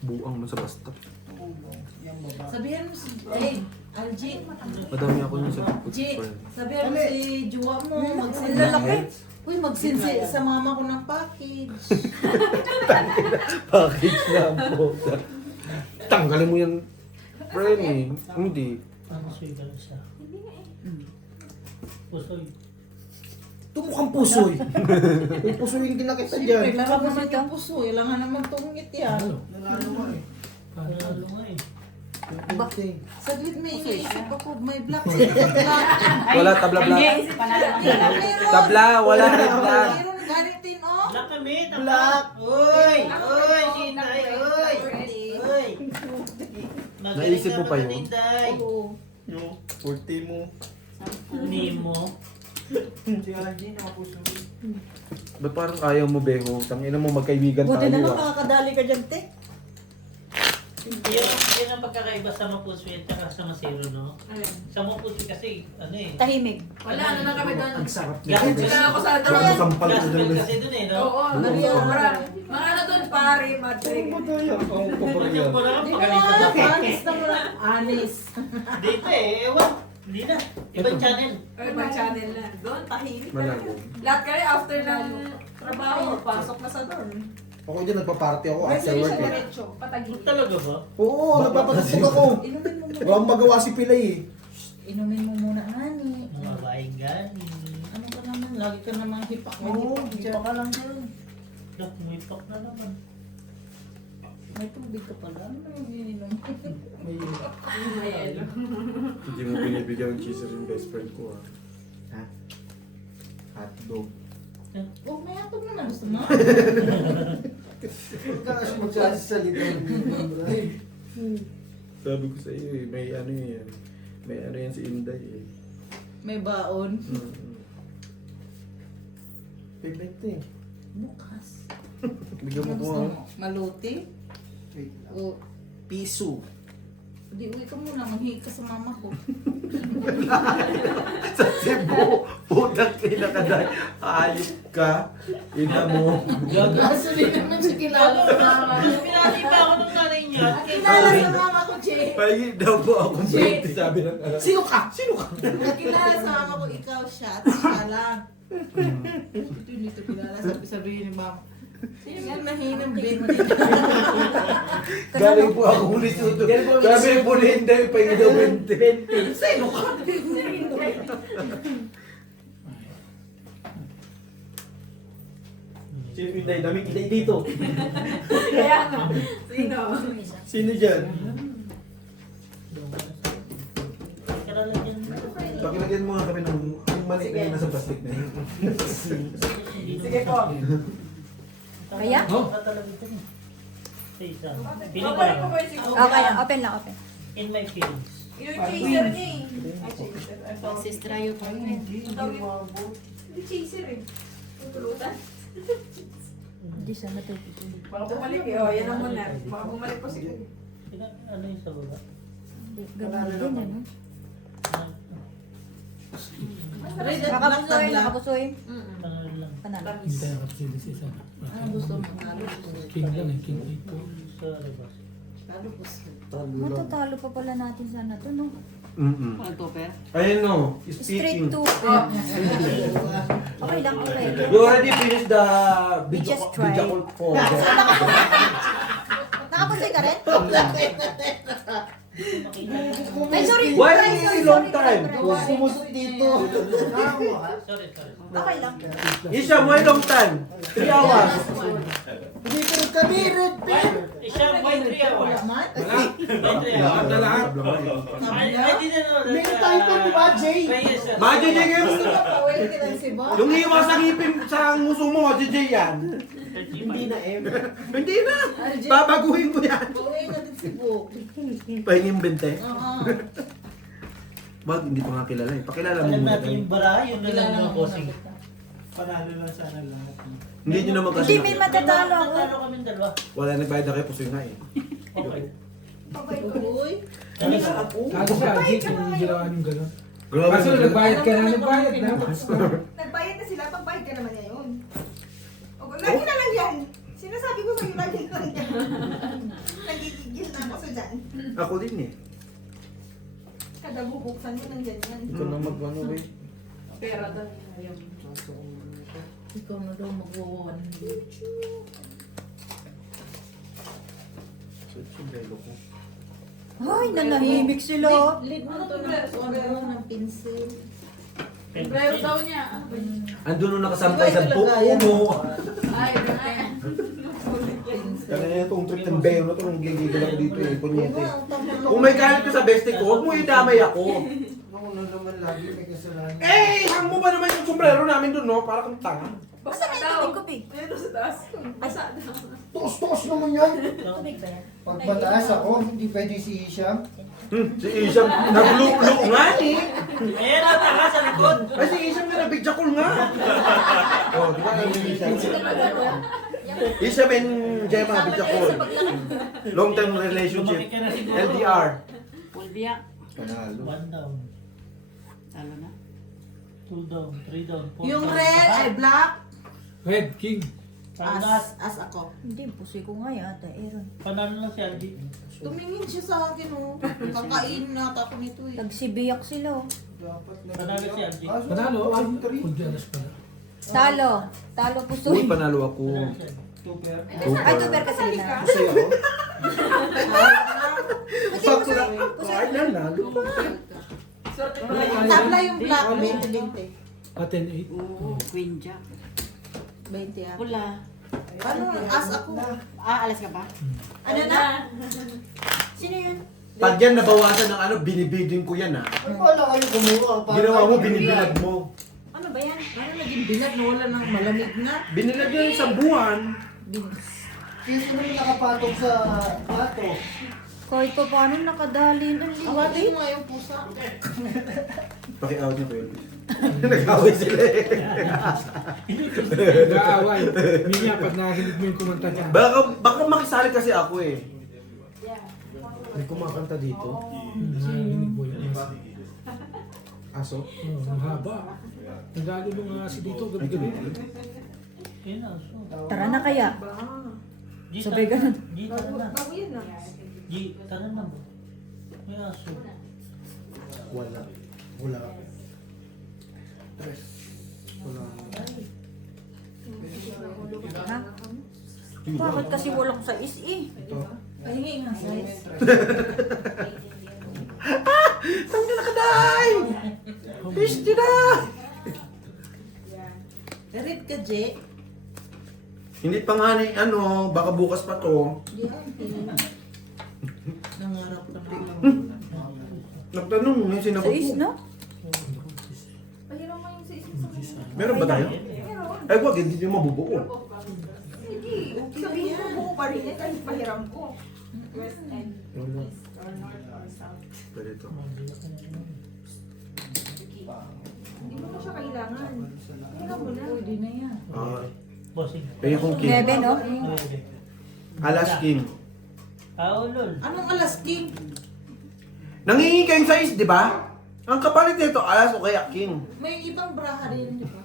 Buang man sa basta. Yung baba. Sabihan mo si... Ay, Algie. Madami ako niya sa G, friend. sabihan mo si Jua mo, mag-send Lalaki. Uy, mag-send sa mama ko ng package. Package na po. Tanggalin mo yan. Friend eh. Hindi. Ano suy ka lang siya? Pusoy. Ito mukhang pusoy. May pusoy yung kinakita Siyempre, dyan. meron naman yung puso. Ilangan naman tungit yan. Nanalo mo eh. Panalo nga eh. Saglit may iniisip ako, may black. Wala tabla bla. Tabla, wala red bla. Meron ganitin, oh. Black kami. Black. Uy! Uy! Sinday! Uy! Uy! Magaling Naisip mo ka pa yun? mag-Inday. No, 40 mo. Nemo. Si Angie, nakapuso. Ba't parang ayaw mo, Beho? Tangina mo, magkaibigan Buti na tayo lang ah. makakadali ka dyan, te. Yan ang pagkakaiba sa mapuswi at saka sa masero, no? Ayun. Sa mapuswi kasi, ano eh. Tahimik. Wala, ano na kami doon. Ang sarap Gospel. Wala ako sa Parang doon. masampal ka Gospel dun. kasi dun eh, no? Oo, sobra. Mga ano doon, pare, madrig. Ang paborito. Yung parang Di pagaling ba, ka na. anis na wala. Anis. Dito eh, ewan. Hindi na. Ibang channel. Ay, may channel na. Doon, tahimik na. Malabo. Lahat kayo after ng trabaho, pasok na sa doon. Ako dyan, nagpa-party ako Ay, after sige work siya eh. diretso, patagilid. Talaga ba? Oo, nagpapatugtog ako. Inumin mo muna. Walang magawa si Pilay eh. Inumin mo muna, Ani. Mga baing gani. Ano ka naman? Lagi ka namang hipak na Oo, hipak. Hipak ka lang dyan. Dak, may talk na naman. May tubig ka pala. Ano yung ininom? Ayun. Hindi mo binibigyan ng cheese yung best friend ko ah. Ha? Hotdog. Oh, may atog naman. Gusto mo? Huwag ka kasi magsasalita ng Bray. Sabi ko sa iyo eh, may ano yan. May ano yan si Inday eh. May baon. Favorite eh. Bukas. Bigyan mo Ano ko gusto ah. mo? Maluti? Wait lang. O, Piso. di uwi ka muna. Manghihi ka sa mama ko. Sa Cebu, putang ina ka dahil. Ayop ka. Ina mo. Kaso di naman siya kilala sa mama ko. Pinati pa ako ng nanay niya. Kilala sa mama ko, Che. Pahingi daw po ako Shit. 20, sabi ng anak. Sino ka? Sino ka? Nakilala sa mama ko, ikaw siya at siya lang. Ito hindi ko kilala. Sabi-sabihin ni mama. Sino yung nahinang babe? Galing po ako ulit ito. Sabi po ni Inday, pahingi daw 20. Sino ka? Sino Inday? Dami Inday dito. Kaya nga, sino? Sino dyan? Karala dyan. Pakilagyan mo nga kami ng ang maliit na yun nasa plastic na yun. Sige po. Kaya? Talaga ito eh. Sa isa. Pili ko Babalik ko lang. ba yung siguro? Okay, open lang, open. In my feelings. Yung chaser niya eh. Ay, chaser. Ito. Sistrayo pa rin. Ang tawag yun? Hindi chaser eh. Tutulutan. Hindi siya matulog. Baka bumalik eh. Oh, yan ang muna. Baka bumalik po siguro. Ano yung sa baba? Ganun din, ano? Red at black na Nakapusoy, black. nakapusoy. Panalo lang. Panalo. Hindi tayo nakapagsilis isa. Ano gusto mo? Nalo. King lang eh, king 8 po. Sa labas. Talo po sila. Talo lang. Matatalo pa pala natin sana to, no? Walang topper? Ayun no, Straight speaking. to... Okay lang, okay. You already finished the We video just tried. call for Nakapunta ka rin? Ay, sorry. Why Sorry, long sorry, time? sorry. Sumusot dito. Sorry, sorry. Okay lang. Isha, why long time? 3 hours. Isang by 3 hours. Naman? By 3 Lahat hours. na lahat. I didn't know that. May title, di ba, Jay? Majay Gusto mo pauwi ka ng Cebu? yung iwas sa ngipin sa nguso mo, Majay yan. Hindi na M. Hindi na. Babaguhin ko yan. Pauwi ka ng Cebu. Pahingin bente. Oo. Wag, hindi ko nga kilala eh. Pakilala mo Alam muna. natin yung baraha, yun na lang Kilala mga mo bossing. muna. Panalo lang sana lahat. Hindi nyo naman kasi. Hindi, may matatalo ako. Natalo kami dalawa. Wala nagbayad na kayo, pusoy nga eh. Okay. Uy. Dali Sa ka. ako. Kasi si Algie, kung ginawa niyong gano'n. Grabe. Kaso nagbayad ka na, nagbayad na. Nagbayad na sila, pagbayad ka naman ngayon. O, lagi na lang yan. Sinasabi ko sa'yo, lagi na lang yan. Nagigigil na ako sa dyan. Ako din eh. Kada bubuksan mo ng ganyan. Ikaw na magwano eh. Pera daw. Ayaw. Ikaw na daw mag-1 Ay, nanahimik sila. Lead mo to na ng pencil. Sombrero daw niya. Andun nung nakasampay sa puno. Ay, ay. Kaya na itong trip ng bayo na ito, nung gigigil ako dito eh, punyete. Ang tama Kung may galit ka sa bestie ko, huwag mo idamay ako. Ako na naman lagi may kasalanan. Eh, hang mo ba naman yung sombrero namin dun, no? Para kang tanga. Basta daw. Tubig ko, Big. Ayun sa taas. Basta daw. Tuos-tuos naman yan. Tubig ba yan? Pag mataas ako, hindi pwede si Isham. Si Isham, naglulo nga eh. Ayan na, taka sa likod. Ay, si Isham na nabigjakol nga. Oh, di ba yung Isham? Isham and Gemma, bigjakol. Long-term relationship. Lumaki ka na siguro. LDR. Pulbiya. Panalo. 1 down, Talo na. 2 down, 3 down, 4 down. Yung red ay black. Red King. Panalo, As ako. Hindi, pusoy ko nga yata, Aaron. panalo lang si Algie. Tumingin siya sa akin oh. Kakain na ako nito eh. Nagsibiyak sila, oh. Dapat na. Panalo si Algie. Panalo, pagdanas pala. Talo. Talo, Uy, pusoy. panalo ako. Super. Ay, tuber kasi na. Pusoy ako. Pati Sakto pusoy. lang. Ay, nanalo pa. Sorte Tabla yung black. 20. Ah, 10-8. Oo, Queen Jack. 20 ah. Pula. Paano? As ako. Ah, alas ka ba? Ano na? Sino yun? Pag yan nabawasan ng ano, binibidin ko yan ha. Ay, wala kayo gumawa. Ginawa mo, binibilag mo. Ano ba yan? Ano naging binat na wala ng malamig na? Binilag yun sa buwan. Kaya sino yung nakapatong sa plato? Kahit pa paano nakadalin. Ang Awatin liit. mo nga yung pusa. Paki-out niyo, Elvis. Nag-away sila eh. Nag-aaway. Minya, pag nakinig mo yung kumanta niya. Baka makisali kasi ako eh. May kumakanta dito. Nakinig mo yun. Aso? Oh, ang haba. Nagalo nung asi dito, gabi-gabi. Yun na, so. Tara na kaya. G, Sabay tara ganun. na. G, tara na. Bago yan na. G, tara na. May aso. Wala. Wala. Tres. Wala. Ha? Bakit kasi walang sa is Ito. Pahingi nga size. Saan ka nakaday? Pisti na! Red ka, Je. Hindi pa nga ni ano, baka bukas pa to. Nangarap ka na. Nagtanong, may Sa sinagot is, ko. no? Pahiram mo yung sa isip sa Meron ba tayo? Meron. Ay, wag, hindi nyo mabubuo. Sige. Sabihin ko buo pa rin yan kahit pahiram ko. Wala. Pwede to. Hindi mo na siya kailangan. Pahiram mo na. Pwede na yan. Ah, Bossing. kaya kong king. 9, no? Alas king. Lol. Anong alas king? Nangingi kayong size, di ba? Ang kapalit nito, alas o kaya king. May ibang braha rin, di ba?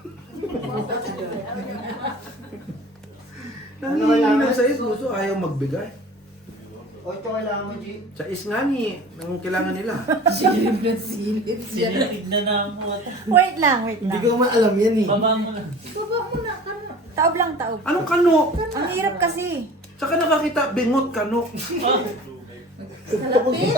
Nangingi ng size, gusto ayaw magbigay. 8 kailangan mo, G. Sa is nga ni, ang kailangan nila. Silip na silip yan. Sinitig na na ako. Wait lang. Hindi ko naman alam yan eh. Baba mo na. Baba mo na, kano. Taob lang, taob. Anong kano? Ang hirap kasi. Saka nakakita, bengot kano. Kalapit.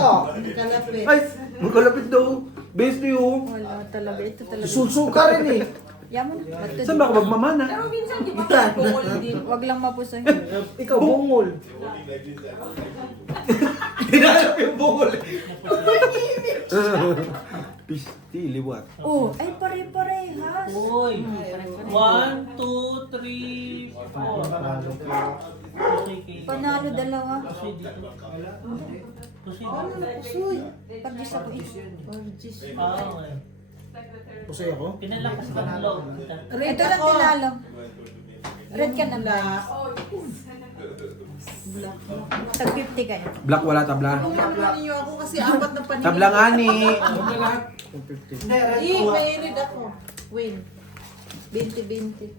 Kalapit. Ay, magkalapit daw. Best yun. Wala talaga. Ito talaga. Sulsul ka rin eh. Yaman. Ba't Saan ba ako magmamana? Pero minsan, di ba, bukol din. Wag lang mapusoy. Ikaw, bungol. Hinanap yung bungol. Pisti, liwat. Oh, ay pare-parehas. Uy. 1, 2, 3, 4. Okay, Panalo dalawa. Kasi dito. Kasi Ano dito. na pusoy? Pag-dis ako eh. Gorgeous. Okay. Pusay ako? Pinalakas ka ng loob. Ito lang tinalo. Red ka na ba? Black. Tag 50 kayo. Black wala tabla. Kung naman niyo ako kasi apat na paningin. Tabla nga ni. Huwag na lahat. 150. Hindi, red Eh, ko. may red ako. Win. 20-20.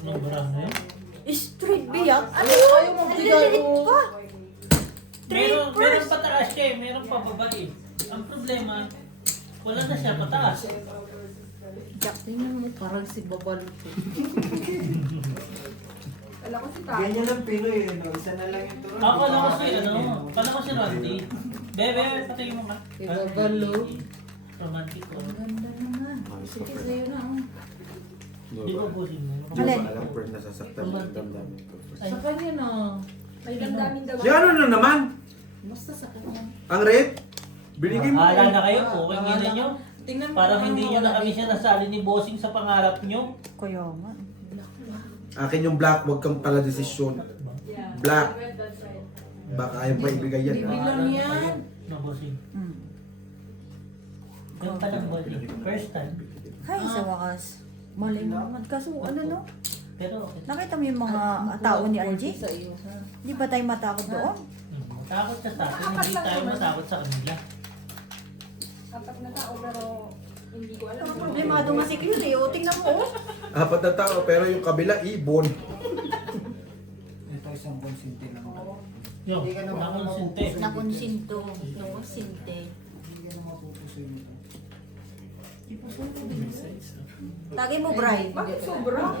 Ano ba na yun? Straight biyak. Ano Ayaw yun? mo Ang bigay lilit mo. pa. Meron pataas siya eh. Meron pa babae. Ang problema, wala na siya pataas. Jack, tingnan mo. Parang si Babalot. Alam ko si Tayo. Ganyan ang Pinoy eh. No? Isa na lang yung turun. Ako lang kasi pala ko si Randy. Bebe, patayin mo ka. Si Babalot. Romantic ko. Ang ganda naman. Sige, sa'yo na. Oh. Di ba busin mo? Hindi ko Alin? alam, pero nasasaktan ko ang damdamin ko. Sa kanya na. May damdamin daw. Si ano na naman? Basta sa kanya. Ang red? Binigay mo. Bahala na kayo po. Kung hindi ninyo, Tingnan mo. parang hindi nyo na wala kami dito. siya nasali ni Bossing sa pangarap nyo. Kaya nga. Akin yung black, wag kang pala desisyon. Black. Baka ayaw pa ibigay yan. Bibilang yan. No, Bossing. Hmm. Yung palang Bossing. First time. Hay, sa wakas. Malay mo naman. Kaso ano no? Pero, Nakita mo yung mga tao ni RJ? Sa iyo, ha? Di ba tayo matakot doon? matakot ka sa akin. Hindi tayo matakot sa kanila. Apat na tao, pero hindi ko alam. Problemado nga si Cleon eh. O, tingnan mo. Oh. Apat na tao, pero yung kabila, ibon. Ito isang konsinte lang. Yung, Hindi ka naman nakonsinte. Nakonsinto. Nakonsinte. Hindi ka na mapupusoy nito. Tagay mo, Bri. Bakit sobra?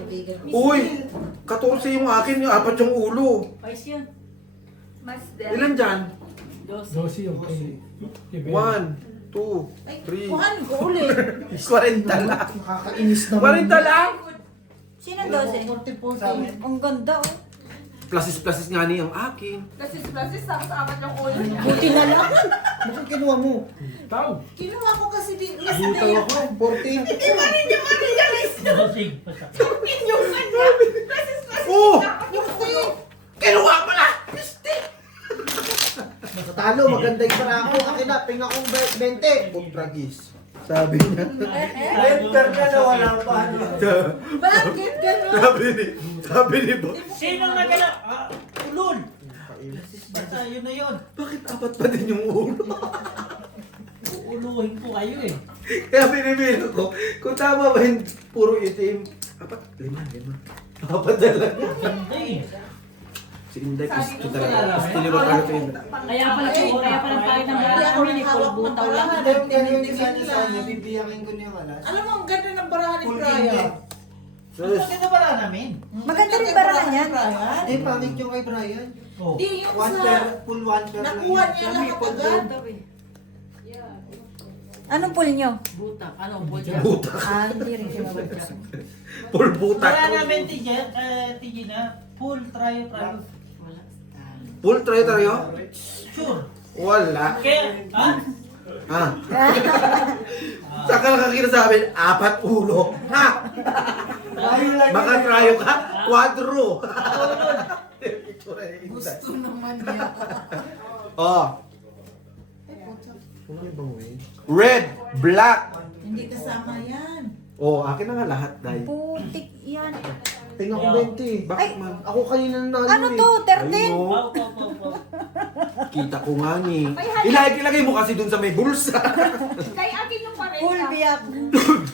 Uy! 14 yung akin, yung apat yung ulo. Ayos yun. Mas Ilan dyan? Dosi yung kay... kay Ben. 1, 2, 3. Kuhan ko ulit. 40 lang. Nakakainis naman. 40 lang! Sino 12? 40-40. Ang ganda oh. Plasis nga niya ang akin. Plasis, tapos apat yung ulo. Buti na lang. Bakit kinuha mo? Tao. Kinuha ko kasi di. Mas Butaw ako. 40. Bossing, basta. Oh! Kinuha mo na! Talo, maganda yung para ako. Akin na, ping akong 20. Kontragis. Sabi niya. Enter ka na, wala pa. Bakit gano'n? Sabi ni Bob. Sino nagala? Ulol! Basta yun na yun. Bakit apat pa din yung ulo? Uuluhin ko kayo eh. Kaya binibilo ko, kung tama ba yung puro itim, apat, lima. Apat na lang. Ganda eh. Si Inday, gusto talaga. Gusto nila talaga ito Inday. Kaya pala tayo ng Hindi ako nakahawak ng barahan. Yung ganyan Tinitingin design sa kanya, lang. bibiyakin ko niya alas. Alam mo, ang ganda ng barahan ni Full Brian. kinde. Ang maganda ba na namin? Maganda rin barahan yan. Brian. Eh, pangit yung kay Brian. Oh. Di yung One sa... pair, full one pair lang. Nakuha niya Siya, lahat may pod agad. doon. Anong pool nyo? Butak. Ano? Butak. Buta. Ah, hindi rin kinabagyan. Full butak. Wala namin TG na. Full try. Full try tayo? Sure. Wala. Kaya, ha? Ha? Saka nakakita sa amin, apat ulo. Ha? Baka tryo ka? Quadro. Gusto naman niya. Oh. Red, black. Hindi kasama yan. Oh, akin na nga lahat, Day. Putik yan. Tingnan ko 20. Bakit man? Ako kanina nalo Ano eh. to? 13? Ayun, oh. Wow. Kita ko nga ni. Ilagay mo kasi dun sa may bulsa. Kay akin yung 40. Full biyak.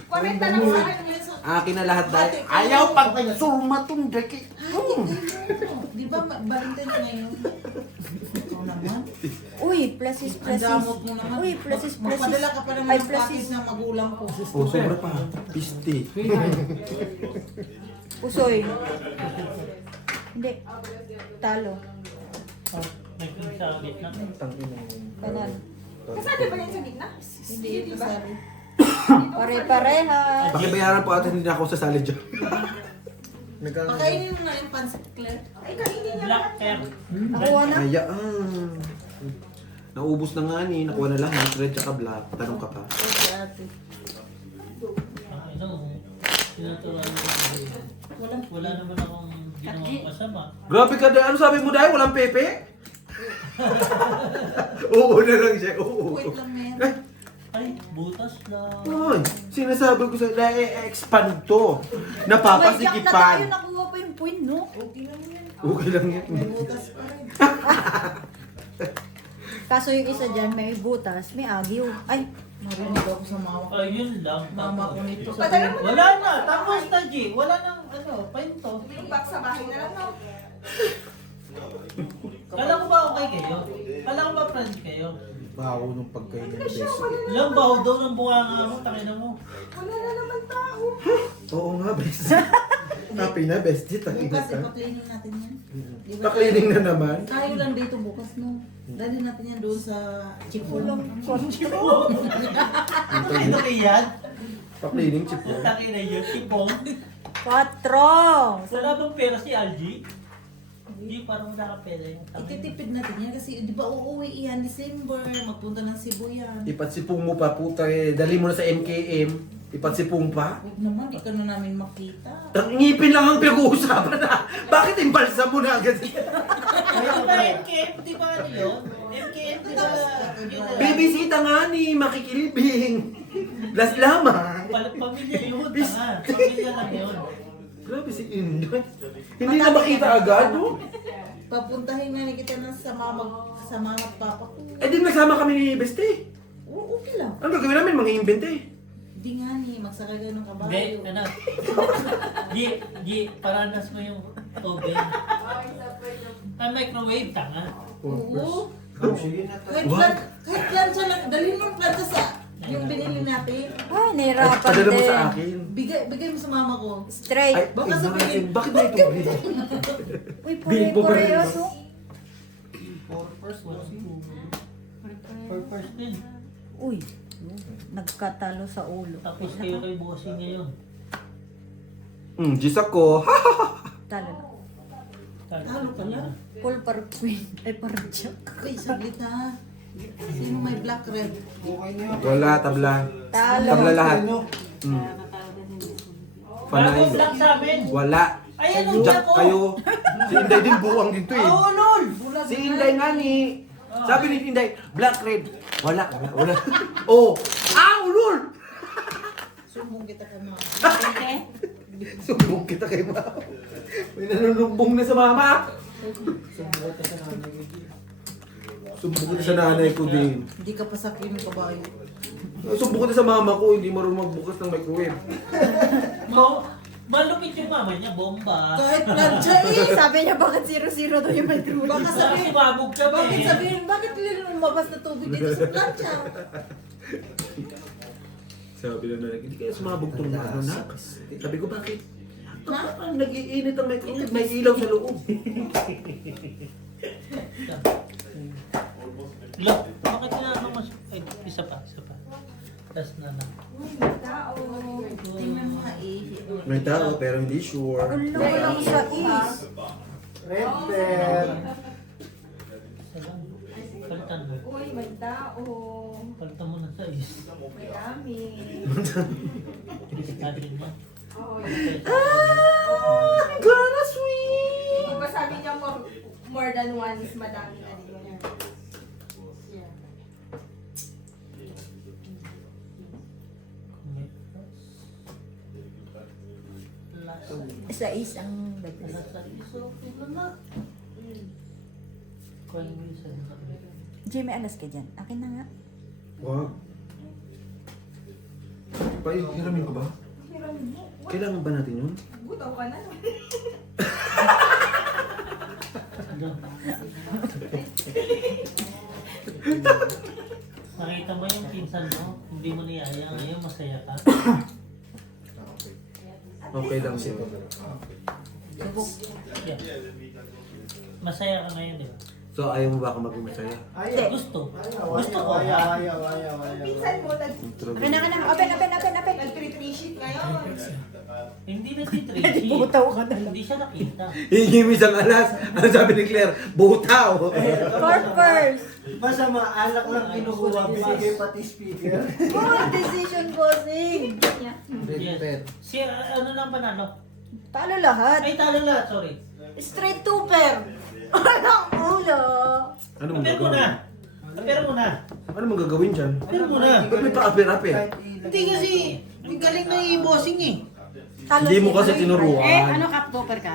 40 lang sa akin. Akin na lahat, Day. Ayaw pag surma tong daki. Di Di ba Valentine's ngayon? Ikaw naman. Uy, plus is Ang plus is. damot mo naman. Uy, plus is plus is. Magpadala ka pa naman Ay, ng plus package is. ng magulang ko. Oh, sobra pa. Piste. Pusoy. Hindi. Talo. Oh, may sa gitna. Panalo. Kasali ba yan sa gitna? Hindi yun sabi. Pare-pareha. Pakibayaran po ate, hindi na ako sasali dyan. Pakainin mo na yung pancit, Claire. Ay, kanina niya. Black hair. Nakuha na. Kaya, naubos na nga ni, nakuha na lahat, red tsaka black. Tanong ka pa. Ay, si ate. Ano, tinaturuan mo ako. Wala naman akong ginawang masama. Grabe ka dahil. Ano sabi mo dahil? Walang pepe? Oo na lang siya. Oo. Wait lang, men. Ay, butas lang. Ay, sinasabi ko sa na-expand to. May jack na tayo. Napapasikipan. Nakuha pa yung point, no? Okay lang yan. Okay lang yan. May butas pa rin. Kaso yung isa dyan, may butas, may agyo. Ay, Marinig ako sa mama ko. Ayun lang. Mama ko nito sa Padala mo Wala na. Tapos na, G. Wala nang, painto. Yung box sa bahay na lang, no? Kala ko ba okay kayo? Kala ko ba friend kayo? Bawo nung pagkain ng best. Ilang baho daw ng bunganga mo, takina mo. Wala na naman tao. Oo nga, best. Happy na, bestie. Takin Bukas, ka. ipa-cleaning natin yan. Di ba? Pa-cleaning na naman. Tayo lang dito bukas, no? Dali natin yan doon sa Chipon. Ito kaya? Pa-cleaning chip mo. Takina yun, sipong. 4. Wala bang pera si Algie? Hindi, parang wala ka pera yung takina. Ititipid natin yan kasi di ba uuwi yan December, magpunta ng Cebu yan. Ipatsipong mo pa, puta eh. Dali mo na sa MKM. Ipatsipong pa. Huwag naman, di ka na namin makita. Ngipin lang ang pinag-uusapan na. Bakit imbalsa mo na agad? Ay, di ba MKM? Di ba ano yun? MKM, di ba? Bibisita nga ni makikilibing. Las lamang. Pamilya yun, tanga. Pamilya lang yun. Grabe si Inday. Hindi na makita agad, no? Papuntahin na kita na sa mama at papa ko. Eh di nagsama kami ni Beste. Oo, okay lang. Ano gagawin namin? Mga-invente. Hindi nga ni, magsakay ka ng Hindi, kabayo. anak. Gi, paranas mo yung tubig. Ang microwave, tanga. Oo. Sige na tayo. Kahit plancha lang, dalhin mo yung plancha sa yung binili natin. Ay, nahirapan Padala mo din. sa akin. Bigay mo sa mama ko. Straight. Baka tignan sabihin- natin, bakit may tubig? Uy, Big po ba rin? pure-purehas, oh. For first din. Uy, nagkatalo sa ulo. Tapos kayo kay bossing ngayon. Diyos ako. Talo na. Talo ka na. Full par queen. Ay, par jack. Okay, saglit na. Sino may black red? Okay na yun. Wala, tabla. Talo. Tabla lahat. Ano? Wala Panay. ko vlog sa amin. Wala. Ayan ang Jack ko. kayo. Si Inday din buwang dito eh. Oo, lol. Si Inday nga ni. Sabi ni Inday, black, red. Wala, wala, wala. Oh! Ah, ulol! Sumbong kita kay mama. Sumbong kita kay mama. May nanunumbong na sa mama. Sumbong kita sa nanay ko din. Hindi ka pasakin ng kabayo. Sumbong kita sa mama ko, hindi marunong magbukas ng microwave. Malupit yung mama niya, bomba. Kahit plancha eh. Sabi niya, bakit 0-0 daw yung microwave? Baka sabihin, Sumabog ka ba bakit eh? sabihin, bakit lumabas na tubig dito sa plancha? Sabi na nanay, hindi kaya sumabog tong ano na. Sabi ko, bakit? Ang nag-iinit ang microwave, may ilaw sa loob. Look, bakit na mas... Ay, isa pa. Tas na na. Tingnan mo nga eh. May tao, pero hindi sure. Ulo, walang sa is. Red pen. Isa lang. Palitan mo. Uy, may tao. Palitan mo na sa is. May dami. Atin mo. Oh, Gana sweet! Di ba sabi niya more than one is madami na din. Yeah. Sa is ang dagdag. Nasa is, okay na na. Call me sa Jimmy, alas ka dyan. Akin na nga. Wow. Hiramin ko ba? Hiram mo. Kailangan ba natin yun? Butaw ka na. Nakita mo yung pinsan mo, hindi mo niyaya, ngayon masaya ka. Okay lang siya. Yeah. Masaya ka ngayon, di ba? So, ayaw mo ba ako maging masaya? Ayaw. Gusto. Ayaw, Gusto ko. ayaw. Pinsan mo, Akin na. Open. nag-3-3 ngayon. Hindi na si Tracy. Butaw ka na lang. Hindi siya nakita. Hingi mo isang alas. Ano sabi ni Claire? Butaw. Purpose. Basta maalak lang kinukuha, binigay pati speaker. Good decision, bossing. Yes. Si ano lang panalo? Talo lahat. Ay, talo lahat, sorry. Straight twoper. Walang ulo. Ano mong Apir mo gagawin? na. Apir mo na. Ano mong gagawin dyan? Apir mo na. Ba't may pa-apir-apir? Hindi kasi, may galing na i-bossing eh. Talo Hindi mo si- kasi tinuruan. Eh, ano ka, topper ka?